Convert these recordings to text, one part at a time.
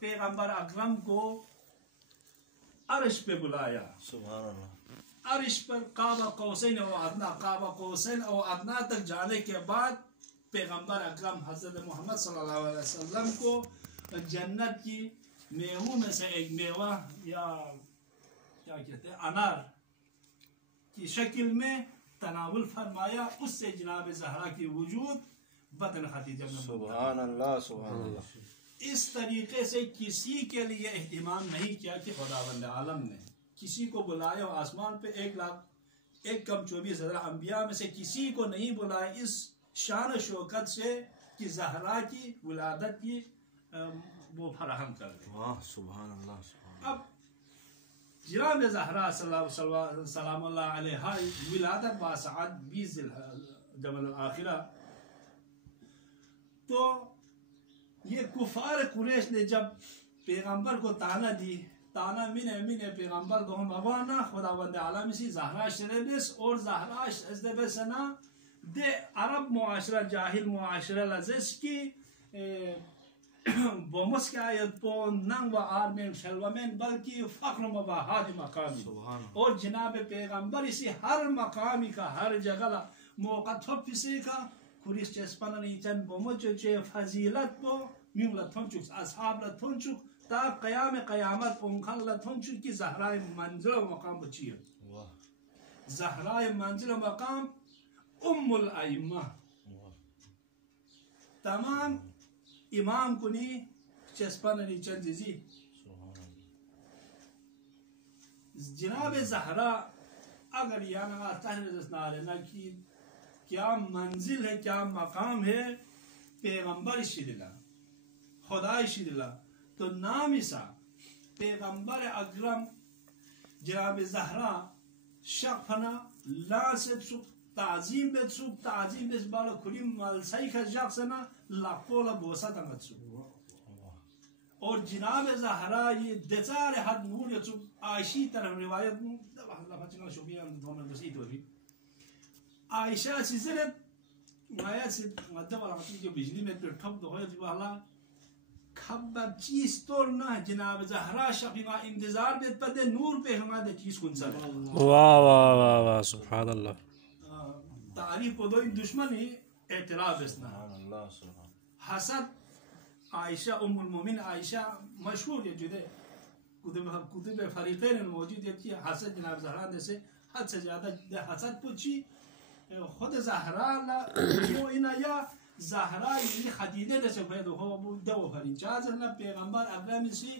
پیغمبر اکرم کو عرش پہ بلایا. سبحان اللہ. عرش پر قاب قوسین او ادنا تک جانے کے بعد پیغمبر اکرم حضرت محمد صلی اللہ علیہ وسلم کو جنت کی میووں میں سے ایک میوہ یا کیا کہتے ہیں انار کی شکل میں تناول فرمایا. اس سے جناب زہرا کی وجود بطن خدیجہ میں. سبحان اللہ سبحان اللہ. اس طریقے سے کسی کے لیے اہتمام نہیں کیا کہ خداوند عالم نے کسی کو بلایا آسمان پہ 1,24,000 انبیاء میں سے کسی کو نہیں بلایا اس شان و شوکت سے کہ زہرا کی ولادت کی وہ فراہم کر دے. سبحان اللہ سبحان. اب جناب زہرا سلام اللہ علیہ ولادت باسعد 20 جمادی الاخرہ. تو یہ کفار قریش نے جب پیغمبر کو تانا دی تانا مینے پیغمبر کو ہم ابانا خداوند عالم سی زہرا شربس اور زہرا ازدبسنا دے عرب معاشرہ جاہل معاشرہ لزس کی بومس کے آیت پو ننگ و آرمین شلومین بلکہ فقر مباحات مقامی. اور جناب پیغمبر اسی ہر مقامی کا ہر جگہ موقع تھوپ کسی کا خریش چسپانا نیچن بومس جو فضیلت پو میون لطن چک اصحاب لطن چک تا قیام قیامت امکان لطن چک کی زہرائے منزل و مقام بچی ہے. زہرائے منزل و مقام ام الائمہ تمام امام کنی چسپن نیچن جزی. جناب زہرا اگر یانا تحریر نارنا کی کیا منزل ہے کیا مقام ہے پیغمبر شدلا خدا شدلا تو نام ایسا پیغمبر اکرم جناب زہرا شقفنا لاسب سک تعظیم بد سک تعظیم بس بالا کریم مالسائی کا جاکسنا لاپولا بوسا تنگت سک. اور جناب زہرا یہ دچار حد نور یا سک عائشی طرح روایت اللہ فچنا شبیان دومن بسیط ہوئی عائشہ سیزرت مایا سے مدد والا مطلب جو بجلی میں پر ٹھپ دو ہوئے جو اللہ خبب چیز توڑنا جناب زہرا شقیقہ انتظار بیت پدے نور پہ ہمارے چیز کن سر. واہ واہ واہ واہ سبحان اللہ. تعریف کو دو دشمنی اعتراف اسنا حسد عائشہ ام المومن عائشہ مشہور ہے جدے کتب فریقین موجود ہے کہ حسد جناب زہرا نے سے حد سے زیادہ حسد پوچھی خود زہرا وہ اینا یا زہرا یہ خدیجہ نے سے فیدو ہو دو فرین چاہز اللہ پیغمبر اکرم سی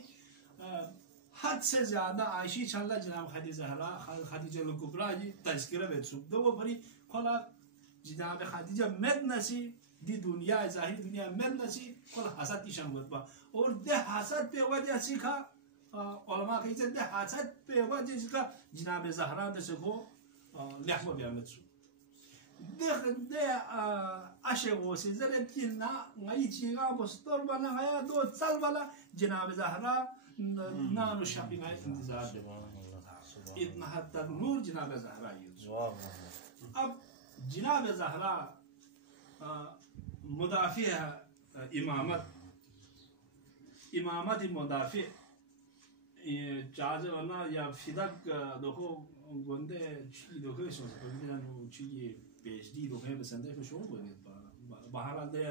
حد سے زیادہ عائشی چھلہ جناب خدیجہ الکبریٰ جی تذکرہ بیت سب دو فری کھولا جناب خدیجہ مد نسی دی دنیا ظاہر دنیا مد نسی کھولا حسد کی شنگت با. اور دے حسد پہ وجہ سکھا علماء کہی سے دے حسد پہ وجہ سکھا جناب زہرا دے سکھو لحظہ بیامت سو دے اشے وہ سی زرد کی نئی چیگا بستور بنا گیا دو چل بلا جناب زہرا نانو شاپنگ آئے انتظار دے اتنا حد تک نور جناب زہرا یہ. اب جناب زہرا مدافع امامت مدافع چاہجر ورنہ یا فدق دکھو گوندے چی دکھو سوچ چی پیش دی دکھو بسندے کو شو بہرحال دے